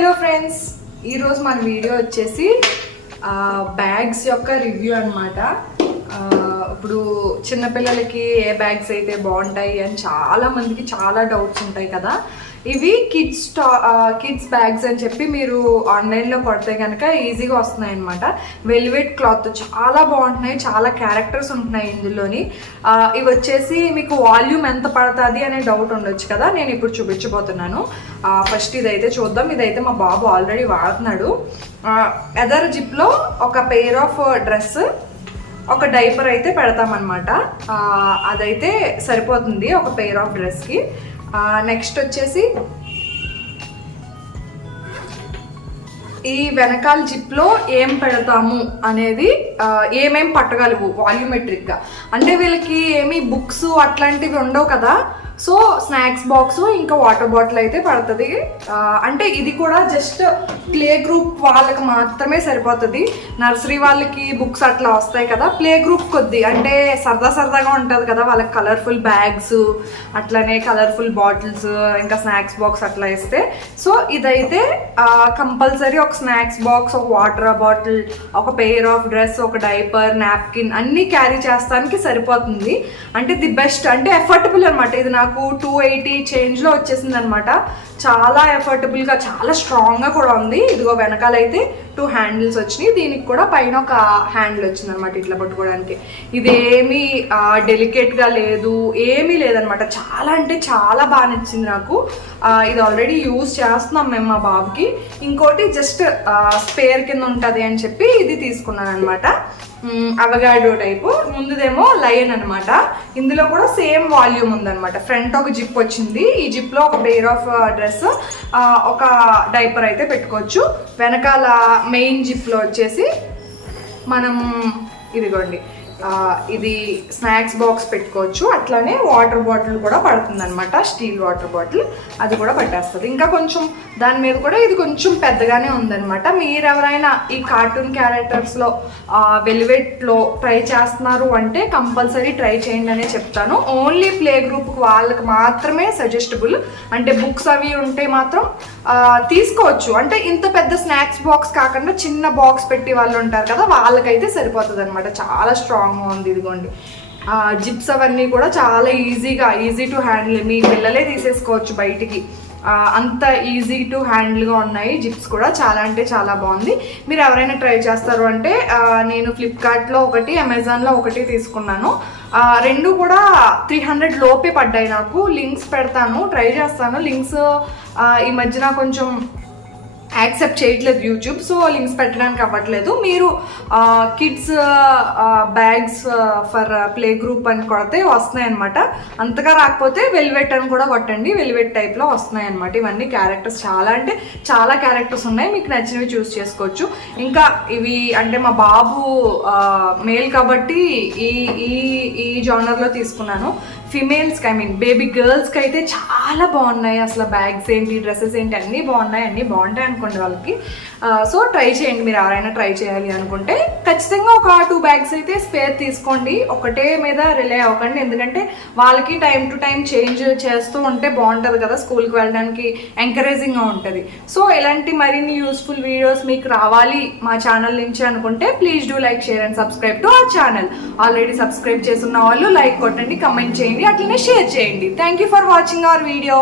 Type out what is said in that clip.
Hello friends, ఈరోజు మన video వచ్చేసి బ్యాగ్స్ యొక్క రివ్యూ అనమాట. ఇప్పుడు చిన్నపిల్లలకి ఏ బ్యాగ్స్ అయితే బాగుంటాయి అని చాలా మందికి చాలా డౌట్స్ ఉంటాయి కదా. ఇవి కిడ్స్ బ్యాగ్స్ అని చెప్పి మీరు ఆన్లైన్లో కొడితే కనుక ఈజీగా వస్తున్నాయి అనమాట. వెల్వెట్ క్లాత్ చాలా బాగుంటున్నాయి, చాలా క్యారెక్టర్స్ ఉంటున్నాయి ఇందులోని. ఇవి వచ్చేసి మీకు వాల్యూమ్ ఎంత పడుతుంది అనే డౌట్ ఉండొచ్చు కదా, నేను ఇప్పుడు చూపించబోతున్నాను. ఫస్ట్ ఇదైతే చూద్దాం. ఇదైతే మా బాబు ఆల్రెడీ వాడుతున్నాడు. ఎదర్ జిప్లో ఒక పెయిర్ ఆఫ్ డ్రెస్, ఒక డైపర్ అయితే పెడతామన్నమాట. అదైతే సరిపోతుంది ఒక పెయిర్ ఆఫ్ డ్రెస్కి. నెక్స్ట్ వచ్చేసి ఈ వెనకాల జిప్లో ఏం పెడతాము అనేది, ఏమేం పట్టగలవు వాల్యూమెట్రిక్గా. అంటే వీళ్ళకి ఏమి బుక్స్ అట్లాంటివి ఉండవు కదా, సో స్నాక్స్ బాక్స్ ఇంకా వాటర్ బాటిల్ అయితే పడుతుంది. అంటే ఇది కూడా జస్ట్ ప్లే గ్రూప్ వాళ్ళకి మాత్రమే సరిపోతుంది. నర్సరీ వాళ్ళకి బుక్స్ అట్లా వస్తాయి కదా, ప్లే గ్రూప్ కొద్ది అంటే సరదాగా ఉంటుంది కదా వాళ్ళకి. కలర్ఫుల్ బ్యాగ్స్, అట్లనే కలర్ఫుల్ బాటిల్స్, ఇంకా స్నాక్స్ బాక్స్ అట్లా ఇస్తే. సో ఇదైతే కంపల్సరీ ఒక స్నాక్స్ బాక్స్, ఒక వాటర్ బాటిల్, ఒక పెయిర్ ఆఫ్ డ్రెస్, ఒక డైపర్, నాప్కిన్ అన్నీ క్యారీ చేస్తానికి సరిపోతుంది. అంటే ది బెస్ట్, అంటే ఎఫర్టబుల్ అనమాట. ఇది నాకు 280 చేంజ్లో వచ్చేసింది అనమాట. చాలా ఎఫర్టబుల్గా, చాలా స్ట్రాంగ్గా కూడా ఉంది. ఇదిగో వెనకాల అయితే 2 హ్యాండిల్స్ వచ్చినాయి, దీనికి కూడా పైన ఒక హ్యాండిల్ వచ్చింది అనమాట ఇట్లా పట్టుకోవడానికి. ఇదేమీ డెలికేట్గా లేదు, ఏమీ లేదనమాట. చాలా అంటే చాలా బాగా నచ్చింది నాకు. ఇది ఆల్రెడీ యూజ్ చేస్తున్నాం మేము మా బాబుకి. ఇంకోటి జస్ట్ స్పేర్ కింద ఉంటుంది అని చెప్పి ఇది తీసుకున్నాను అనమాట. అవగాడో టైపు. ముందుదేమో లయన్ అనమాట. ఇందులో కూడా సేమ్ వాల్యూమ్ ఉందన్నమాట. ఫ్రంట్ ఒక జిప్ వచ్చింది, ఈ జిప్లో ఒక పెయిర్ ఆఫ్ డ్రెస్, ఒక డైపర్ అయితే పెట్టుకోవచ్చు. వెనకాల మెయిన్ జిప్లో వచ్చేసి మనం ఇదిగోండి ఇది స్నాక్స్ బాక్స్ పెట్టుకోవచ్చు. అట్లానే వాటర్ బాటిల్ కూడా పడుతుంది అనమాట, స్టీల్ వాటర్ బాటిల్, అది కూడా పట్టేస్తుంది. ఇంకా కొంచెం దాని మీద కూడా ఇది కొంచెం పెద్దగానే ఉందన్నమాట. మీరు ఎవరైనా ఈ కార్టూన్ క్యారెక్టర్స్లో వెల్వెట్లో ట్రై చేస్తున్నారు అంటే కంపల్సరీ ట్రై చేయండి అనే చెప్తాను. ఓన్లీ ప్లే గ్రూప్ వాళ్ళకి మాత్రమే సజెస్టబుల్. అంటే బుక్స్ అవి ఉంటే మాత్రం తీసుకోవచ్చు. అంటే ఇంత పెద్ద స్నాక్స్ బాక్స్ కాకుండా చిన్న బాక్స్ పెట్టి వాళ్ళు ఉంటారు కదా, వాళ్ళకైతే సరిపోతుంది అనమాట. చాలా స్ట్రాంగ్గా ఉంది. ఇదిగోండి జిప్స్ అవన్నీ కూడా చాలా ఈజీ టు హ్యాండిల్. మీ పిల్లలే తీసేసుకోవచ్చు బయటికి, అంత ఈజీ టు హ్యాండిల్గా ఉన్నాయి. జిప్స్ కూడా చాలా అంటే చాలా బాగుంది. మీరు ఎవరైనా ట్రై చేస్తారు అంటే, నేను ఫ్లిప్కార్ట్లో ఒకటి, అమెజాన్లో ఒకటి తీసుకున్నాను. రెండు కూడా 300 లోపే పడ్డాయి నాకు. లింక్స్ పెడతాను, ట్రై చేస్తాను. లింక్స్ ఈ మధ్యన కొంచెం యాక్సెప్ట్ చేయట్లేదు యూట్యూబ్, సో లింక్స్ పెట్టడానికి అవ్వట్లేదు. మీరు kids bags for play group అని కొడితే వస్తున్నాయి అనమాట. అంతగా రాకపోతే వెల్వెట్ అని కూడా కొట్టండి, వెల్వెట్ టైప్లో వస్తున్నాయి అనమాట. ఇవన్నీ క్యారెక్టర్స్ చాలా అంటే చాలా క్యారెక్టర్స్ ఉన్నాయి, మీకు నచ్చినవి చూస్ చేసుకోవచ్చు. ఇంకా ఇవి అంటే మా బాబు మేల్ కాబట్టి ఈ ఈ ఈ జానర్లో తీసుకున్నాను. ఫిమేల్స్కి, ఐ మీన్ బేబీ గర్ల్స్కి అయితే చాలా బాగున్నాయి. అసలు బ్యాగ్స్ ఏంటి, డ్రెస్సెస్ ఏంటి, అన్నీ బాగున్నాయి. అన్నీ బాగుంటాయి అనుకోండి వాళ్ళకి. సో ట్రై చేయండి. మీరు ఎవరైనా ట్రై చేయాలి అనుకుంటే ఖచ్చితంగా ఒక 2 బ్యాగ్స్ అయితే స్పేర్ తీసుకోండి. ఒకటే మీద రిలే అవ్వకండి, ఎందుకంటే వాళ్ళకి టైం టు టైం చేంజ్ చేస్తూ ఉంటే బాగుంటుంది కదా, స్కూల్కి వెళ్ళడానికి ఎంకరేజింగ్గా ఉంటుంది. సో ఇలాంటి మరిన్ని యూస్ఫుల్ వీడియోస్ మీకు రావాలి మా ఛానల్ నుంచి అనుకుంటే please do like, share and subscribe to our channel. Already subscribe చేసున్న వాళ్ళు లైక్ కొట్టండి, కమెంట్ చేయండి, అట్లనే షేర్ చేయండి. Thank you for watching our video.